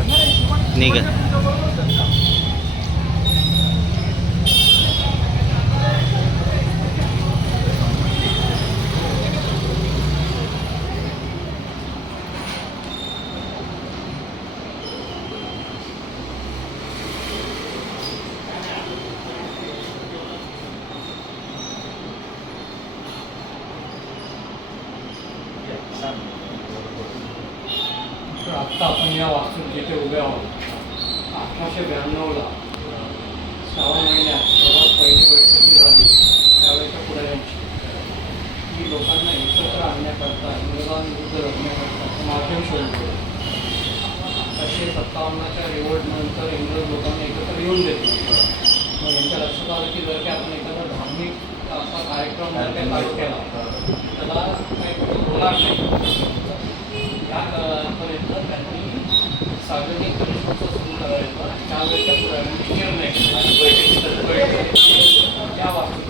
निघा तर आत्ता आपण या वास्तूत जिथे उभे आहोत अठराशे ब्याण्णवला श्रावण महिन्यात सर्वात पहिली झाली त्यावेळेच्या पुढाऱ्यांची. की लोकांना एकत्र आणण्याकरता इंग्रजांविरुद्ध लढण्याकरता माध्यम शोधलं अठराशे सत्तावन्नच्या रिवॉर्डनंतर इंग्रज लोकांना एकत्र येऊन देतो मग यांच्या लक्षात आलं की जर की आपण एखादा धार्मिक असा कार्यक्रम जर काही चालू केला त्याला काही कुठं होणार नाही. यापर्यंत त्यांनी सार्वजनिक गणेशोत्सव सुरू करायचा त्यावेळेच्या पुढाऱ्यांनी निर्णय घेतला आणि बैठकीत बैठकीत त्या वास्तू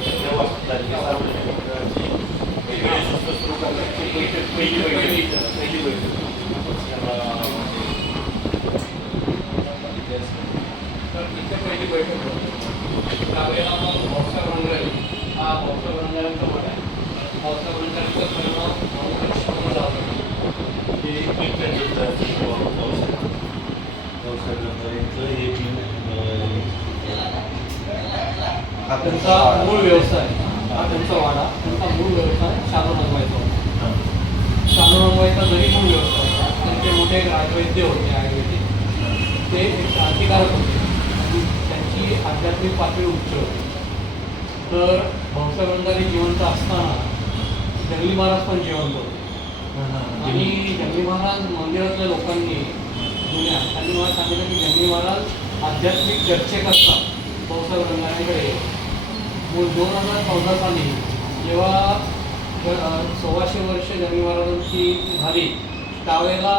पहिली बैठक तर इथे पहिली बैठक होती. त्यावेळेला मग भाऊसाहेब रंगारी हा भाऊसाहेब रंगाऱ्यांचा मठ आहे खरं नाव भाऊ लक्ष्मण जाधव हा त्यांचा मूळ व्यवसाय. हा त्यांचा वाडा. त्यांचा मूळ व्यवसाय शालू रंगवायचा होता. शालू रंगवायचा जरी मूळ व्यवसाय होता तरी ते मोठे राजवैद्य होते आयुर्वेदिक. ते एक क्रांतिकारक होते. त्यांची आध्यात्मिक पातळी उच्च. होती तर भाऊसाहेब रंगारी जिवंत असताना जंगली महाराज पण जिवंत होते. आणि जंगली महाराज मंदिरातल्या लोकांनी जुन्या त्यांनी मला सांगितलं की जंगली महाराज आध्यात्मिक चर्चे करतात भाऊसाहेब रंगाऱ्यांकडे मूळ दोन हजार चौदा साली जेव्हा सव्वाशे वर्ष जंगली महाराजांची झाली त्यावेळेला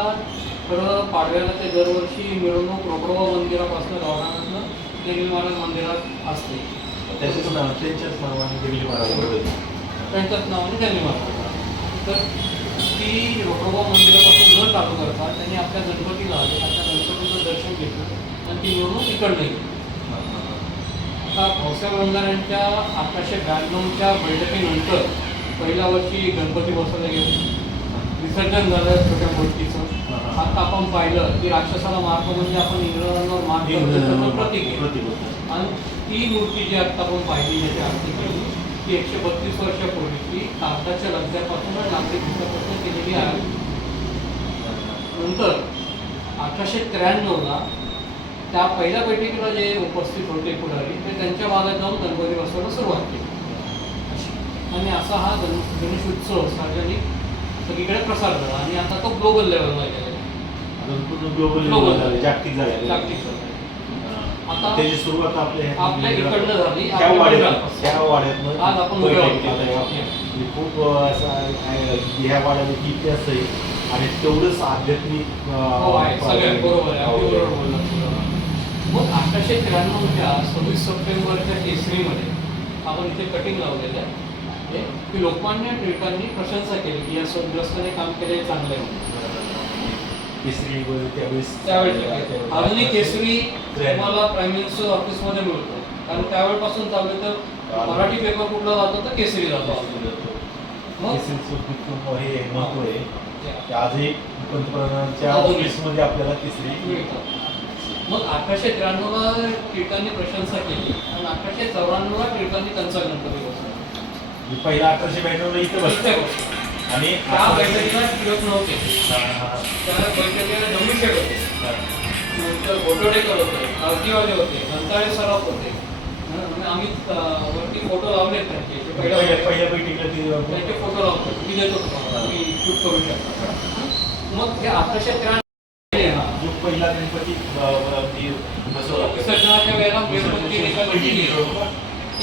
खरं पाडव्याला ते दरवर्षी मिरवणूक रोकडोबा मंदिरापासून गावठाणातनं जंगली महाराज मंदिरात असते. त्याच्याच नाव त्यांच्याच नावाने दिल्ली महाराज त्यांच्याच नावाने जंगली महाराज तर ती रोकडोबा मंदिरापासून न चालू करता त्यांनी आपल्या गणपतीला आले आपल्या गणपतीचं दर्शन घेतलं. आणि ती मिरवणूक इकडनं गेली. आता भाऊसाहेब रंगाऱ्यांच्या अठराशे ब्याण्णवच्या बैठकीनंतर पहिल्या वर्षी गणपती बसवले गेले विसर्जन झालं छोट्या मूर्तीचं आता आपण पाहिलं की राक्षसाला मारतो म्हणजे आपण इंग्रजांवर मार करतो. त्याचं प्रतीक आहे. आणि ती मूर्ती जी आता आपण पाहिली ज्याची आरती केली ती एकशे बत्तीस वर्षापूर्वीची कागदाच्या लगद्यापासून आणि लाकडी भिंतापासून केलेली आहे. नंतर अठराशे त्र्याण्णवला त्या पहिल्या बैठकीला जे उपस्थित होते पुढारी ते त्यांच्या भागात जाऊन गणपती बसवायला सुरुवात केली. आणि असा हा गण गणेश उत्सव सार्वजनिक सगळीकडे प्रसार झाला आणि आता तो ग्लोबल लेवलला आहे. Global Global. जागतिक झाले जागतिक स्तरावर. आता त्याची सुरुवात आपल्या आपल्या इकडनं झाली त्या आपल्या वाड्यात परिसरापासून. त्या वाड्यातनं आज आपण उभे आहे. म्हणजे खूप असा आहे, ह्या वाड्यामध्ये इतिहास आहे आणि तेवढंच आध्यात्मिक अं, हो आहे बरोबर आहे अगदी हो. मग अठराशे त्र्याण्णवच्या सव्वीस सप्टेंबरच्या केसरीमध्ये आपण इथे कटिंग लावलेलं आहे हे की लोकमान्य टिळकांनी प्रशंसा केली की या सोनग्रस्ताने काम केले चांगले केसरी त्यावेळेस त्यावेळेस अजूनही केसरी तुम्हाला प्राईम मिनिस्टर ऑफिसमध्ये मिळतो. कारण त्यावेळेपासून चालू तर मराठी पेपर कुठला जातो तर केसरी जातो. मग? हे महत्त्व आहे. आजही पंतप्रधानांच्या. ऑफिसमध्ये आपल्याला केसरी मिळतात. मग अठराशे त्र्याण्णवला टिळकांनी प्रशंसा केली. आणि अठराशे चौऱ्याण्णवला टिळकांनी त्यांचा गणपती बसवला पहिला अठराशे ब्याण्णवला इथे इथे बसतो. आणि त्या बैठकीला टिळक नव्हते. त्या बैठकीला होते. नंतर होते होते सराफ होते. आम्ही वरती फोटो लावलेत त्यांचे पहिल्या बैठकीला. त्यांचे फोटो लावतो मी देतो तुम्हाला. मी शूट करू शकता मग हे अठराशे त्र्याण्णव जो पहिला गणपती अं, अं, बसवला. विसर्जनाच्या वेळेला गणपती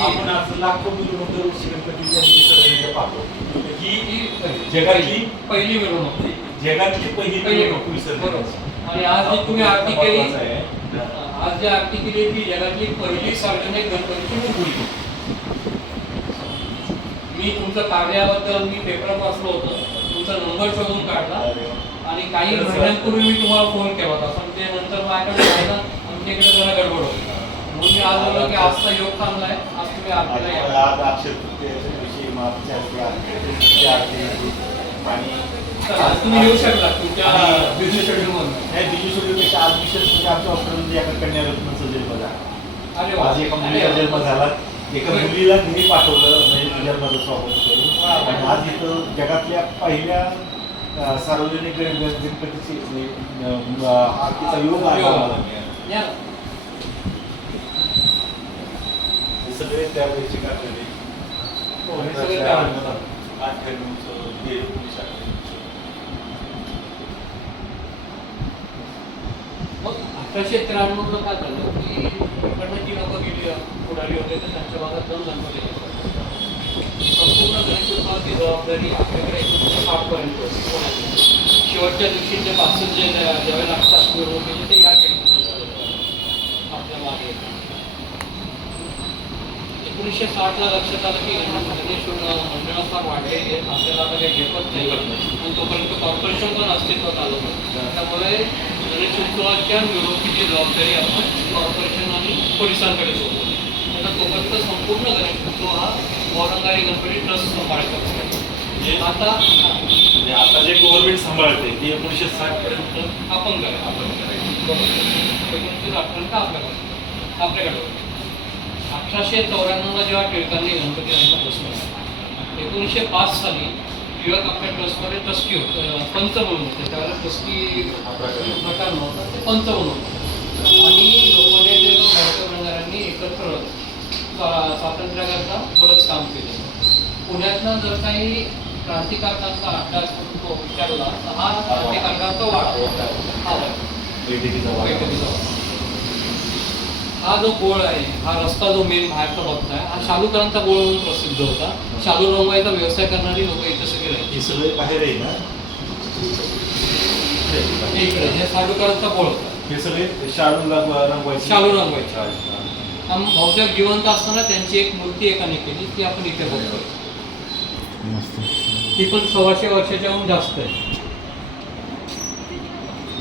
आपण आज लाखो दरवर्षी गणपतीच्या पाहतो. ही जगातली पहिली मिरवणूक होती. जगातली पहिली पहिली मिरवणूक विसर्जन बरोबर. आणि आज जी तुम्ही आरती केली. आज जी आरती केली ती जगातली पहिली सार्वजनिक गणपतीची मुंबई मी तुमचं कार्याबद्दल मी पेपरात वाचलं होतं. तुमचा नंबर शोधून काढला. आणि काही महिन्यांपूर्वी मी तुम्हाला फोन केला होता. पण ते नंतर माझ्याकडे पाहिलं आमच्या इकडे जरा गडबड होती. मी आज बोललो की आजचा योग चांगला आहे आज तुम्ही आरतीला या आज अक्षय आरती, आरती, आरती आणि तर आज तुम्ही येऊ शकता तुमच्या बिझी शेड्यूलमधून नाही दिल्ली सोडूपेक्षा आज विशेष म्हणजे आमच्या हॉस्पिटलमध्ये एका कन्यारत्नाचा जन्म झाला अरे वा आज एका अरे मुलीचा वा. जन्म झाला एका. मुलीला घरी पाठवलं म्हणजे जन्माचं स्वागत करून वा, वा. आणि आज इथं जगातल्या पहिल्या अं, सार्वजनिक गण- गण- गणपतीची म्हणजे, अं, आरतीचा योग आज योग. आम्हाला मिळाला. या. सगळे त्यावेळेचे काढलेले अठराशे त्र्याण्णवला काय झालं? की इकडनं जी लोकं गेली पुढारी होते तर त्यांच्या भागात दोन गणपती. संपूर्ण गणेशोत्सवाची जबाबदारी आपल्याकडे पुण्याची. शेवटच्या दिवशी जे पासून जे द्यावे लागतात ते या ठिकाणी आपल्या मागे. एकोणीसशे साठला लक्षात आलं की मंडळं फार वाढलेली आहेत आपल्याला आता काही झेपत नाही. आणि तोपर्यंत कॉर्पोरेशन पण अस्तित्वात आलं त्यामुळे गणेशोत्सवाच्या मिरवणुकीची जबाबदारी आपण कॉर्पोरेशन आणि पोलिसांकडे सोपवली आता तोपर्यंत संपूर्ण गणेशोत्सव हा औरंगारी गणपती ट्रस्ट सांभाळतो. आता म्हणजे आता जे गव्हर्नमेंट सांभाळते ते एकोणीसशे साठ पर्यंत आपण करा आपण करायचं. एकोणीसशे साठपर्यंत आपल्याकडे आपल्याकडे. अठराशे चौऱ्याण्णवला जेव्हा टिळकांनी गणपती यांचा बसवला एकोणीसशे पाच साली टिळक आपल्या ट्रस्टमध्ये ट्रस्टी होते पंच म्हणून होते. त्यावेळेला ट्रस्टी प्रकार नव्हता. ते पंच म्हणून होते. आणि लोकमान्य टिळक भारतीय बंधाऱ्यांनी एकत्र स्वा- स्वातंत्र्याकरता बरंच काम केलं. पुण्यातनं जर काही क्रांतिकारकांचा तो विचारला तर हा क्रांतिकारकांचा वाडा. हा वाडा. बैठकीचा वाडा. बैठकीचा वाडा. हा जो गोळ आहे हा रस्ता जो मेन बाहेरचा बघताय हा शालूकरांचा गोळ म्हणून प्रसिद्ध होता. शालू रंगवायचा व्यवसाय करणारी लोक इथे सगळे राहायचे हे सगळे बाहेर आहे ना? हे इकडे हे शालूकरांचा गोळ होता. हे सगळे शालू रंगवायचे. शालू रंगवायचे. भाऊसाहेब जिवंत असताना त्यांची एक मूर्ती एकाने केली ती आपण इथे बघतो ती पण सव्वाशे वर्षाच्याहून जास्त आहे.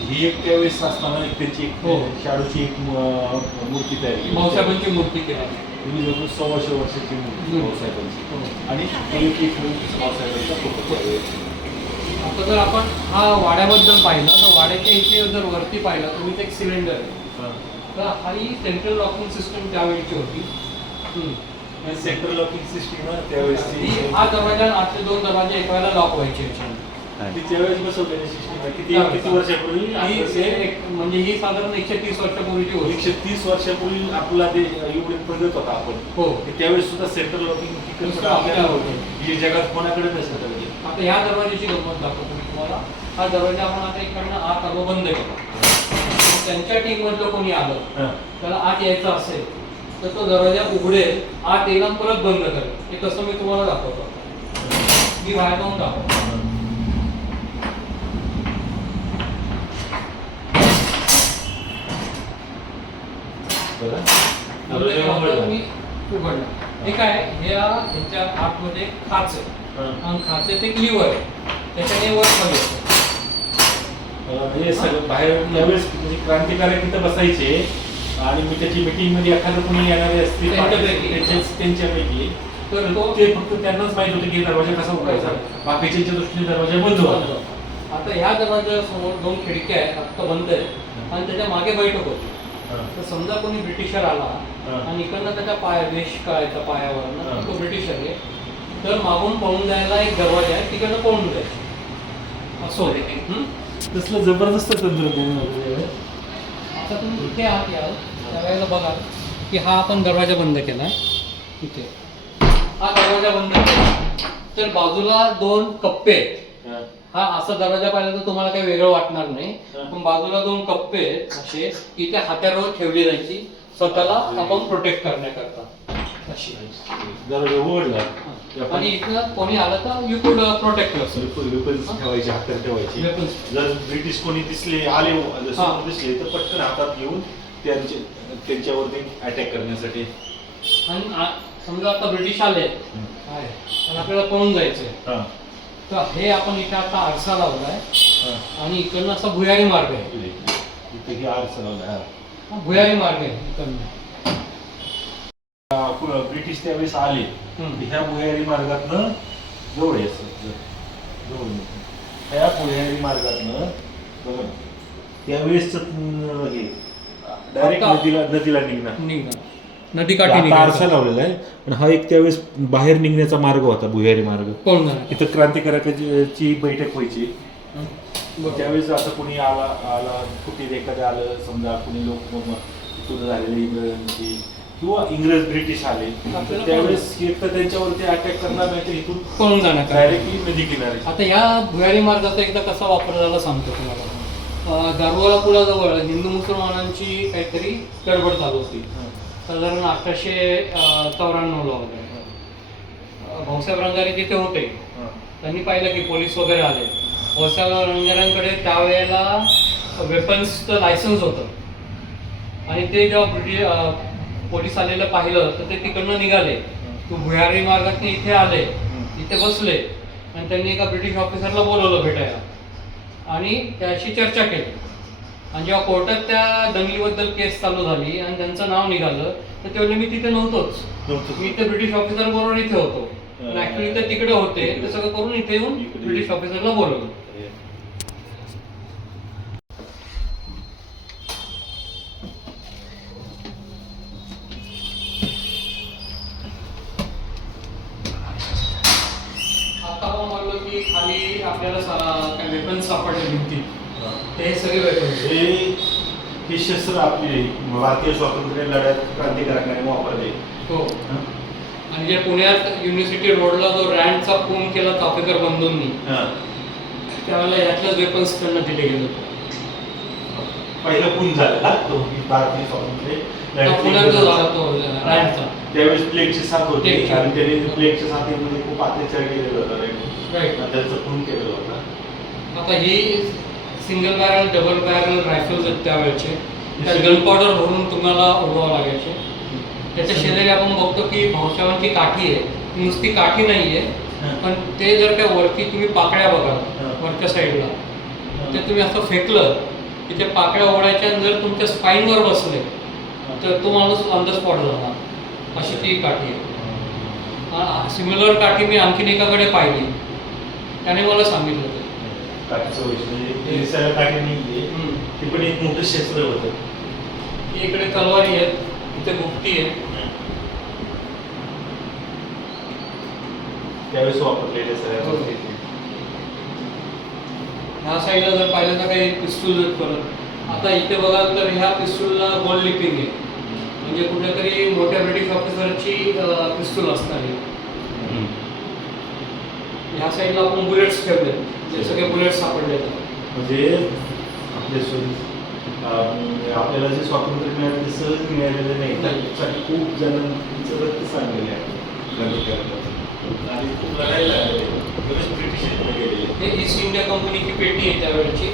ही एक त्यावेळेस असताना एक त्यांची एक हो. शाडूची एक म- मूर्ती तयार केली भाऊसाहेबांची मूर्ती केली तुम्ही जवळ सव्वाशे वर्षाची मूर्ती हम्म. भाऊसाहेबांची आणि तो एक एक मूर्ती भाऊसाहेबांचा फोटो त्यावेळेस. आता जर आपण हा वाड्याबद्दल पाहिलं तर वाड्याच्या इथे जर वरती पाहिलं तुम्ही एक सिलेंडर आहे हा. तर हा ही सेंट्रल लॉकिंग सिस्टम त्यावेळीची होती हम्म. आणि सेंट्रल लॉकिंग सिस्टीम त्यावेळेस ही- हा दरवाजा आतले दोन दरवाजे एका वेळेला लॉक व्हायचे. ती त्यावेळेस बसवलेली सिस्टीम किती. किती वर्षापूर्वी ही एक- म्हणजे ही साधारण एकशे तीस वर्षापूर्वीची होती. एकशे तीस वर्षापूर्वी आपला देश एवढे प्रगत होता आपण. हो. की त्यावेळेस सुद्धा सेंट्रल नुसतं आपल्याला होतं. हे जगात कोणाकडे त्यावेळी. आता ह्या दरवाजाची गंमत दाखवतो मी तुम्हाला. हा दरवाजा आपण आता इकडनं आत आलो बंद केला. त्यांच्या टीम मधलं कोणी आलं हा. त्याला आत यायचं असेल तर तो दरवाजा उघडेल आत येईल आणि परत बंद करेल. हे कसं मी तुम्हाला दाखवतो. मी बाहेर जाऊन दाखवतो बरं. म्हणजे दरवाजा आता उघडला. मी उघडलं हे काय हे. या- ह्याच्या आतमध्ये एक खाच आहे. हा. आणि खाचेत एक लिव्हर आहे. त्याच्याने वर खाली म्हणजे सगळं बाहेर त्यावेळेस म्हणजे क्रांतिकारक इथं बसायचे आणि मी त्याची मीटिंगमध्ये एखादं कोणी येणारे असतील त्यांच्यापैकी. तर तो तो फक्त त्यांनाच माहीत होतं की दरवाजा कसा उघडायचा. बाकीच्या दृष्टीने दरवाजा बंद होता. आता ह्या दरवाजा समोर दोन खिडक्या आहेत आता बंद आहेत आणि त्याच्यामागे बैठक होती. तर समजा कोणी ब्रिटिशर आला. आणि इकडनं त्याच्या पाया देश कळायचा पायावर हा. तो ब्रिटिशर आहे तर मागून पळून जायला एक दरवाजा आहे तिकडनं पळून जायचं. असं होतं. तसलं जबरदस्त तंत्रज्ञान आहे. आता तुम्ही इथे आहात याल त्यावेळेला बघा की हा आपण दरवाजा बंद केला इथे. हा दरवाजा बंद केला. तर बाजूला दोन कप्पे आहेत. हा. असा दरवाजा पाहिला तर तुम्हाला काही वेगळं वाटणार नाही. पण बाजूला दोन कप्पे आहेत असे की त्या हात्यावर ठेवली जायची. स्वतःला आपण प्रोटेक्ट करण्याकरता. अशी. दरवाजा उघडला. आणि इथं कोणी आलं तर यू कुड प्रोटेक्ट वेपन- वेपन्स ठेवायचे हातात ठेवायचे. Weapons. जर ब्रिटिश कोणी दिसले आले दिसले तर पटकन हातात घेऊन त्यांचे त्यांच्यावरती अटॅक करण्यासाठी. आणि समजा आता ब्रिटिश आले. आपल्याला पळून जायचंय. तर हे आपण इथे आता आरसा लावलाय. आणि इकडनं असा भुयारी मार्ग आहे इथे ही आरसा लावला हा. हा भुयारी मार्ग आहे इकडनं ब्रिटिश त्यावेळेस आले हम्म. ह्या भुयारी मार्गातनं जवळ आहे असं, जवळ जवळ आहे. ह्या भुयारी मार्गातनं बघा ना, त्यावेळेस हे डायरेक्ट आता- नदीला नदीला निघणार निघणार नदीकाठी आता आरसा लावलेला आहे. पण हा एक त्यावेळेस बाहेर निघण्याचा मार्ग होता भुयारी मार्ग. कोण इथं क्रांतिकारकाची बैठक व्हायची. त्यावेळेस आता कोणी आला आला कुठे एखादं आलं समजा कोणी लोक झालेले इंग्रजांची किंवा इंग्रज ब्रिटिश आले तर त्यावेळेस एक तर त्यांच्यावरती अटॅक करणार नाही तर इथून कोण जाणार? काय डायरेक्टली नदी किनारी. आता या भुयारी मार्गाचा एकदा कसा वापर झाला सांगतो तुम्हाला. दारुवाला पुलाजवळ हिंदू मुसलमानांची काहीतरी गडबड चालू होती. साधारण अठराशे चौऱ्याण्णवला वगैरे भाऊसाहेब रंगारे तिथे होते त्यांनी पाहिलं की पोलीस वगैरे आले. भाऊसाहेब रंगाऱ्यांकडे त्यावेळेला वेपन्सचं लायसन्स होतं. आणि ते जेव्हा ब्रिटिश पोलीस आलेलं पाहिलं तर ते तिकडनं निघाले. तो भुयारी मार्गातून इथे आले इथे बसले. आणि त्यांनी एका ब्रिटिश ऑफिसरला बोलवलं भेटायला. आणि त्याशी चर्चा केली. आणि जेव्हा कोर्टात त्या दंगलीबद्दल केस चालू झाली आणि त्यांचं नाव निघालं तर ते म्हणले मी तिथे नव्हतोच. मी ते ब्रिटिश ऑफिसर बरोबर इथे होतो. ऍक्च्युली ते तिकडे होते. ते सगळं करून इथे येऊन ब्रिटिश ऑफिसरला बोलवलं. आता म्हणलो की खाली आपल्याला काय वेपन्स सापडले भिंती ते सगळे हे हे शस्त्र आपली भारतीय स्वातंत्र्य लढ्यात क्रांतिकारकाने वापरले. हो. आणि जे पुण्यात युनिव्हर्सिटी रोडला जो रँडचा खून केला चाफेकर बंधूंनी त्यावेळेला यातल्याच वेपन्स त्यांना दिले गेले होते. पहिला खून झालेला तो भारतीय स्वातंत्र्य पुण्यात जो झाला तो रँडचा त्यावेळेस प्लेगची साथ होती. प्लेगची. आणि त्यांनी प्लेगच्या साथीमध्ये खूप अत्याचार केलेला होता? राईट त्यांचा खून केलेला होता. आता ही single barrel double barrel rifles आहेत त्यावेळेचे त्यात गन पावडर भरून तुम्हाला उडवावं लागायचे. त्याच्या शेजारी आपण बघतो की भाऊसाहेबांची काठी आहे. ती नुसती काठी नाही आहे पण ते जर का वरती तुम्ही पाकड्या बघाल. वरच्या साईडला ते तुम्ही असं फेकलं की त्या पाकड्या ओढायच्या जर तुमच्या स्पाईनवर बसले तर तो माणूस ऑन द स्पॉट झाला. अशी ती काठी आहे. सिमिलर काठी मी आणखीन एकाकडे पाहिली. त्याने मला सांगितलं ते काठीचं वैशिष्ट्य म्हणजे हे सगळ्या काठी निघली. ते पण एक मोठं शस्त्र होतं. इकडे तलवारी आहेत इथे गुप्ती आहे. त्यावेळेस वापरलेल्या सगळ्या हो. गोष्टी. ह्या साईडला जर पाहिलं तर काही पिस्तूल परत. आता इथे बघाल तर ह्या पिस्तूलला गोल्ड लिपिंग आहे. म्हणजे कुठेतरी मोठ्या ब्रिटिश ऑफिसरची पिस्तूल असणार आहे. ह्या साईडला आपण बुलेट्स ठेवले जे सगळे बुलेट्स सापडले आहेत. म्हणजे आपले अं, आपल्याला जे स्वातंत्र्य मिळालं ते सहज मिळालेलं नाही. त्यासाठी खूप जणांचं रक्त सांगलेले आहे. आणि खूप लढायला हे ईस्ट इंडिया कंपनीची पेटी आहे त्यावेळेची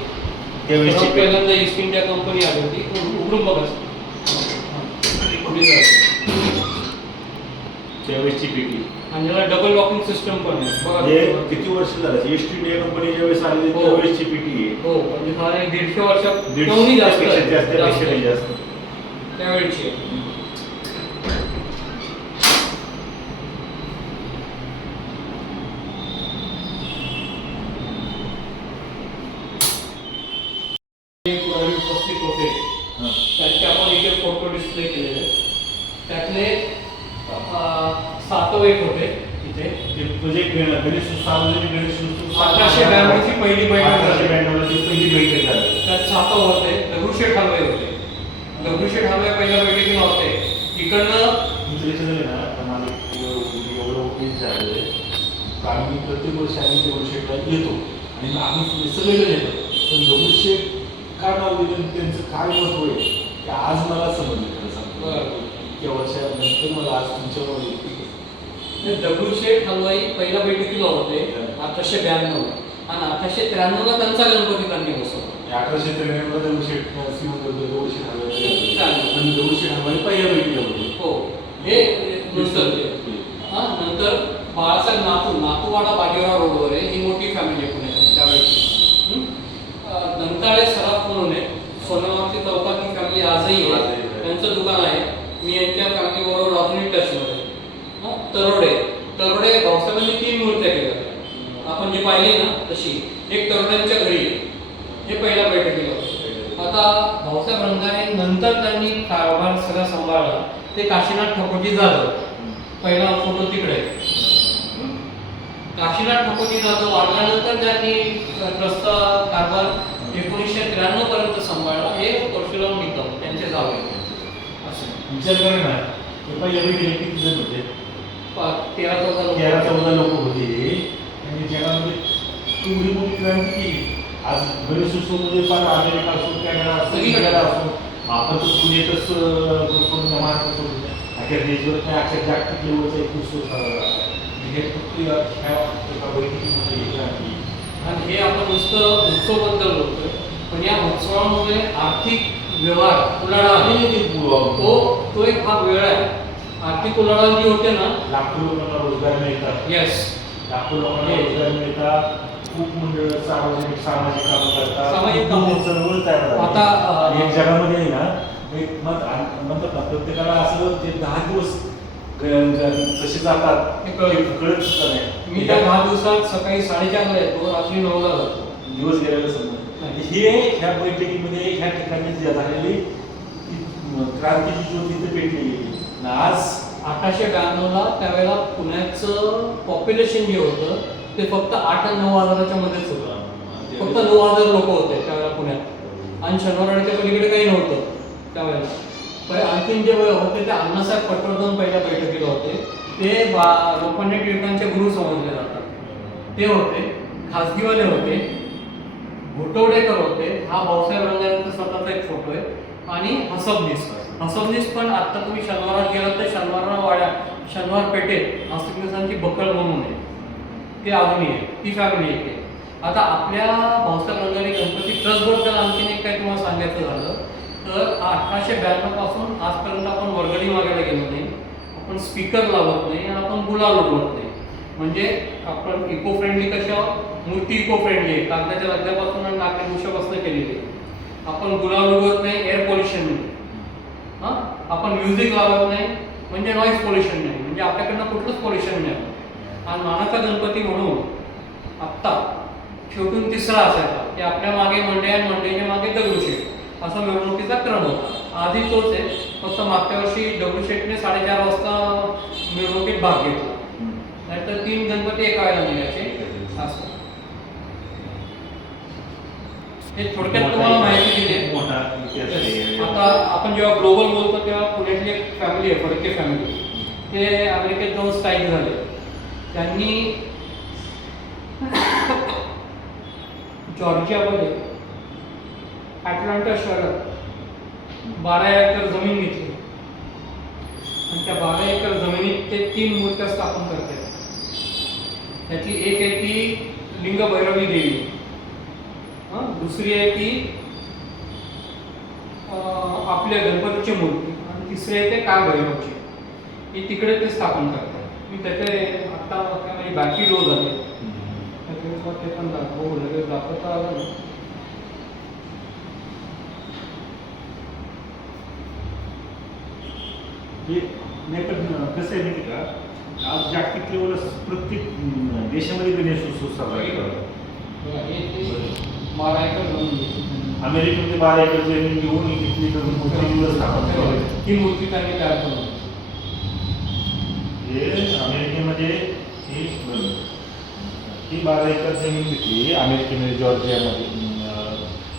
त्यावेळेसची सर्वात पहिल्यांदा ईस्ट इंडिया कंपनी आली होती उघडून बघा पुढे जा. आणि याला डबल लॉकिंग सिस्टम पण आहे बघा हे किती वर्ष झालं ईस्ट इंडिया कंपनी ज्यावेळेस आली हो. त्यावेळेसची पिढी आहे हो म्हणजे साधारण एक दीडशे वर्ष दीडशे जास्त पेक्षा आहे. जास्त जास्त पेक्षा आहे. जास्त त्यावेळची आहे. एक वरील उपस्थित होते हां. त्यांचे आपण इथे फोटो डिस्प्ले केलेले आहेत. त्यातले अं, सातव एक होते इथे. ते म्हणजे गण- गणेश सार्वजनिक गणेश उत्सव. अठराशे ब्याण्णवची पहिली बैठक झाली. अठराशे ब्याण्णवला ती पहिली बैठक झाली. त्यात सातव होते. दगडूशेठ हलवाई होते. दगडूशेठ हलवाई पहिल्या बैठकीला होते. इकडनं तुमचं लक्षात आलं ना आता माझं एवढं झालेलं आहे. कारण मी प्रत्येक वर्षी आम्ही दगडूशेठला येतो. आणि आम्ही सगळेजण येतो. पण दगडूशेठ का नाव दिलं? त्यांचं काय महत्त्व आहे? ते आज मला समजलं खरं सांगतो. इतक्या वर्षानंतर मला आज हे दगडूशेठ हलवाई पहिल्या बैठकीला होते अठराशे ब्याण्णव. आणि अठराशे त्र्याण्णवला त्यांचा गणपती त्यांनी बसवला अठराशे त्र्याण्णवला दगडूशेठ श्रीमंत दगडूशेठ हलवाई दगडूशेठ हलवाई पहिल्या बैठकीला होते. हो. हे नंतर. हा नंतर बाळासाहेब नातू नातूवाडा बागेवाडा रोडवर आहे ही मोठी फॅमिली आहे पुण्याची त्यावेळेची? अं, दंताळे सराफ म्हणून आहे. सोनामार्ती चौकात ही फॅमिली आजही आहे. त्यांचं दुकान आहे. मी यांच्या फॅमिलीबरोबर अजूनही टचमध्ये मग तरोडे. तरोडे भाऊसाहेबांनी तीन मूर्त्या केल्या. आपण जी पाहिली ना तशी. एक तरोड्यांच्या घरी. हे पहिला बैठकीला आता भाऊसाहेब रंगाने नंतर त्यांनी कारभार सगळा सांभाळला. ते काशीनाथ ठकोटी जाधव. पहिला फोटो तिकडे. काशीनाथ ठकोटी जाधव वाढल्यानंतर त्यांनी ग्रस्त कारभार एकोणीसशे त्र्याण्णव पर्यंत सांभाळला. हे परशुराम निकम त्यांचे जावे असं. विचार करा ना. ते पहिल्या बैठकीला किती की होते. तेरा चौदा लोक तेरा चौदा लोक होते. आणि जगामध्ये एवढी मोठी क्रांती केली आज गणेशोत्सवमध्ये फार अमेरिका असो कॅनडा असो असो. आपण तर पुण्यातच द्या, महाराष्ट्र सोडून द्या. अख्ख्या देशभर नाही अख्ख्या जागतिक लेवलचा एक उत्सव साजरा आहे. हे फक्त या ह्या एका बैठकीमध्ये ही क्रांती. आणि हे आपण नुसतं उत्सवबद्दल बोलतोय पण या उत्सवामुळे आर्थिक व्यवहार उलाढाल ते तो एक भाग वेगळा आहे. आर्थिक उलाढाल जी होते ना लाखो लोकांना रोजगार मिळतात येस लाखो लोकांना रोजगार मिळतात खूप मंडळ सार्वजनिक सामाजिक कामं करतात सामाजिक कामं. खूप चळवळ तयार झाली. आता, अं, एक जगामध्ये आहे ना एक मत आ- म्हणतात ना प्रत्येकाला असं ते दहा दिवस ग- ग- कसे जातात हे कळत. ते कळत सुद्धा नाही मी त्या दहा दिवसात सकाळी साडेचारला येतो रात्री नऊला जातो दिवस गेलेला समजत नाही. हे ह्या बैठकीमध्ये ह्या ठिकाणी जी झालेली ती क्रांतीची ज्योत इथे पेटली गेली आज अठराशे ब्याण्णवला त्यावेळेला पुण्याचं पॉप्युलेशन जे होतं ते फक्त आठ नऊ हजाराच्या मध्येच होतं. फक्त नऊ हजार लोक होते त्यावेळेला पुण्यात. आणि शनिवारवाड्याच्या पलीकडे काही नव्हतं त्यावेळेला. पण आणखीन जे होते ते अण्णासाहेब पटवर्धन पहिल्या बैठकीला होते. ते बा लोखंडे टिळकांचे गुरु समजले जातात. ते होते खासगीवाले होते. घोटवडेकर होते. हा भाऊसाहेब रंगाचा स्वतःचा एक फोटो आहे. आणि हसबनीस हसवणीस पण आत्ता तुम्ही शनिवारात गेलात तर शनिवारला वाड्या शनिवार पेठेत हस्तकलेसांची बकळ म्हणून आहे ते अजूनही आहे ती फॅमिली एक आहे. आता आपल्या भाऊसाहेब रंगाने गणपती ट्रस्टबद्दल आणखीन एक काय तुम्हाला सांगायचं झालं तर अठराशे ब्याण्णवपासून आजपर्यंत आपण वर्गणी मागायला गेलो नाही. आपण स्पीकर लावत नाही आणि आपण गुलाल उडवत नाही. म्हणजे आपण इको फ्रेंडली कशा मूर्ती इको फ्रेंडली आहे. कागदाच्या लगद्यापासून आणि नागरिक वृक्षापासून केलेली आहे. आपण गुलाल उडवत नाही एअर पोल्युशन नाही हां? आपण म्युझिक लावत नाही म्हणजे नॉईज पोल्युशन नाही म्हणजे आपल्याकडनं कुठलंच पोल्युशन नाही. आणि मानाचा गणपती म्हणून आत्ता शेवटून तिसरा असायचा की आपल्या मागे मंडे आणि मंडेच्या मागे दगडूशेठ असा मिरवणुकीचा क्रम होता. आधी तोच आहे फक्त मागच्या वर्षी दगडूशेठने साडेचार वाजता मिरवणुकीत भाग घेतला. नाहीतर तीन गणपती एका वेळेला मिळायचे असं. हे थोडक्यात तुम्हाला माहिती दिली. आता आपण जेव्हा ग्लोबल बोलतो तेव्हा पुण्यातली एक फॅमिली आहे फडके फॅमिली ते अमेरिकेत जाऊन स्थायिक झाले. त्यांनी जॉर्जियामध्ये ॲटलांटा शहरात बारा एकर जमीन घेतली. आणि त्या बारा एकर जमिनीत ते तीन मूर्त्या स्थापन करतात. त्यातली एक आहे ती लिंग भैरवी देवी? दुसरी आहे ती आपल्या गणपतीची मूर्ती. आणि तिसरी आहे ते काय भैरवची. ही तिकडे ते स्थापन करतात. मी त्याचे आता काय माझी बाकी रोज आली. ते पण दाखवू लगेच दाखवता आलं ना. हे नाही पण कसं आहे माहिती का? आज जागतिक लेवलला प्रत्येक देशामध्ये गणेशोत्सव साजरा केला हे बारा एकर जमीन घेतली. अमेरिकेमध्ये बारा एकर जमीन घेऊन तिथली मूर्ती स्थापन केली. ही मूर्ती त्यांनी तयार करून. हे अमेरिकेमध्ये ही ही बारा एकर जमीन घेतली अमेरिकेमध्ये जॉर्जियामध्ये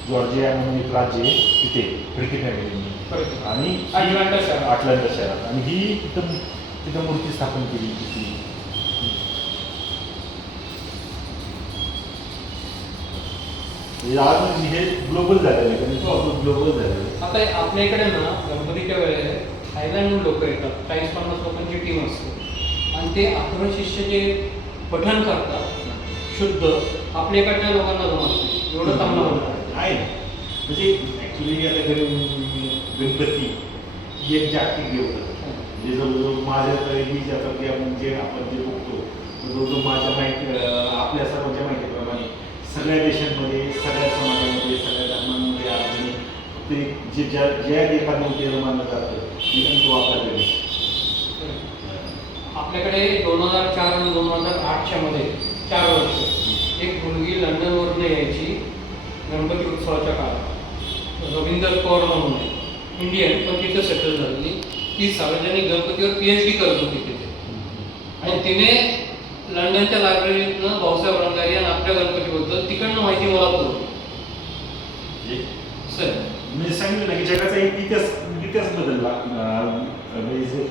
जॉर्जिया म्हणून एक राज्य आहे तिथे खडकी फॅमिलीने आणि अटलांटा शहरात. अटलांटा शहरात. आणि ही तिथं तिथं मूर्ती स्थापन केली तिथली हे आज हे ग्लोबल झालेलं आहे. हो. ग्लोबल झालेलं आहे. आता आपल्या इकडे ना गणपतीच्या वेळेस थायलंडहून लोक येतात. चाळीस पन्नास लोकांची टीम असते. आणि ते अकरा शिष्य जे पठण करतात. शुद्ध. आपल्या इकडच्या लोकांना जमत नाही. एवढं चांगलं म्हणतात आहे. म्हणजे ऍक्च्युली आता गण- गणपती ही एक जागतिक देवता. म्हणजे जवळजवळ माझ्या तरी मी जे आपण जे आपण जे बघतो जवळजवळ माझ्या माहिती आपल्या सर्वांच्या माहितीप्रमाणे सगळ्या देशांमध्ये जे ज्या ज्या एखाद्या देवाला मानलं जातं निदान तो आहे. आपल्याकडे दोन हजार चार आणि दोन हजार आठच्या मध्ये चार वर्ष. एक मुलगी लंडनवरून यायची गणपती उत्सवाच्या काळात. रविंदर कौर म्हणून आहे. इंडियन पण तिथं सेटल झालेली. ती सार्वजनिक गणपतीवर पी एच डी करत होती तिथे. आणि तिने लंडनच्या लायब्ररीतनं भाऊसाहेब रंगारी आणि आपल्या गणपतीबद्दल तिकडनं माहिती मला पुरवली सर म्हणजे सांगितलं ना की जगाचा एक इतिहास इतिहास बदलला. म्हणजे